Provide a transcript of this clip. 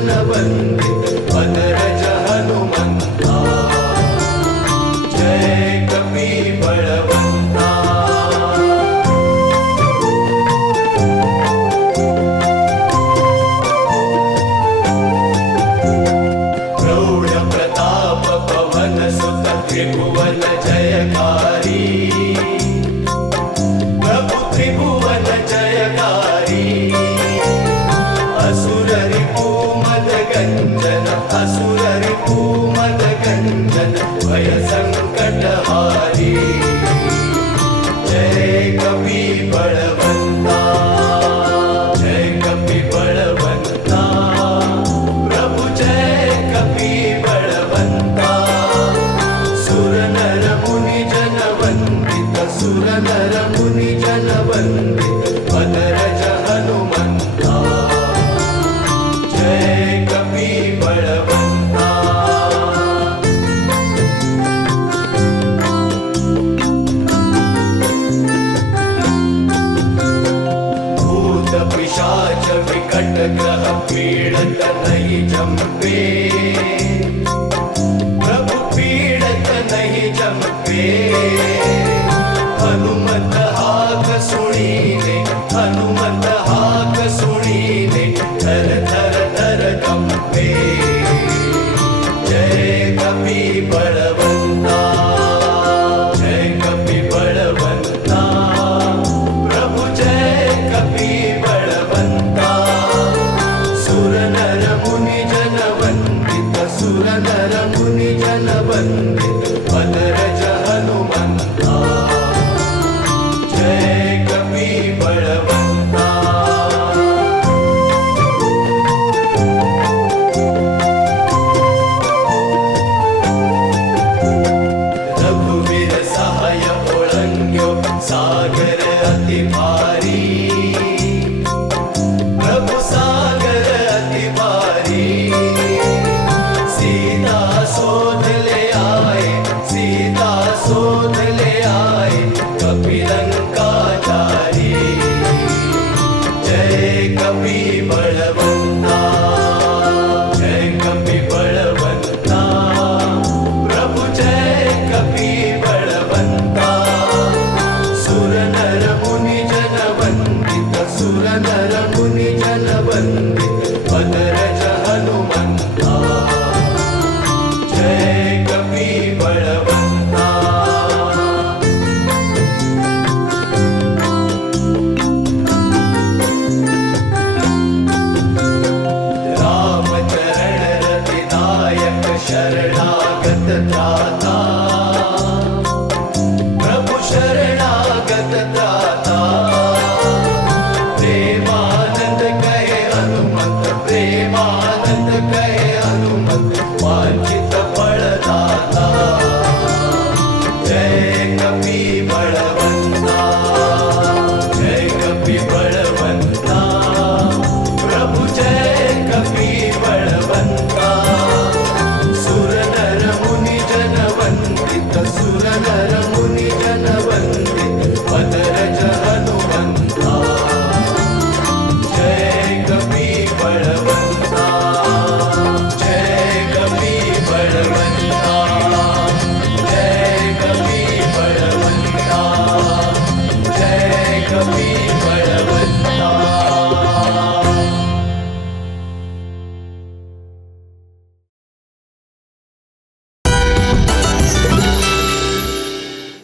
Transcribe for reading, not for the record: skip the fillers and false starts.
जन वंदित अनरज हनुमंता। जय कपी बलवंता। प्रौढ़ प्रताप पवन सुत त्रिभुवन जयकारी। प्रभु त्रिभुवन जयकारी। असुर रिपुमद गंजन असुर रिपुमद गंजन भय संकट हारी। जय कपी बलवंता। जय कपी बलवंता। प्रभु जय कपी बलवंता। सुर नर मुनि जन वंदित सुर नर मुनि जन वंदित अनरज हनुमंता। जय कपी बलवंता। भूत पिशाच विकट ग्रह पीड़त नहीं जंपे। प्रभु पीड़त नहीं जंपे। हनुमत हाक सुनीने हनुमत हाक सुनीने थर थर थर कंपे। जय कपी बलवंता। जय कपी बलवंता। प्रभु जय कपी बलवंता। सुर नर मुनि जन वंदित सुर नर मुनि जन वंदित अनरज हनुमंता। जय कपी बलवंता। रघुवीर सहाय ओळंग्यो सागर अति भारी। प्रभु सागर अति भारी। सीता शोध ले आए सीता शोध ले आए कपि लंका जारी। जय कपी बल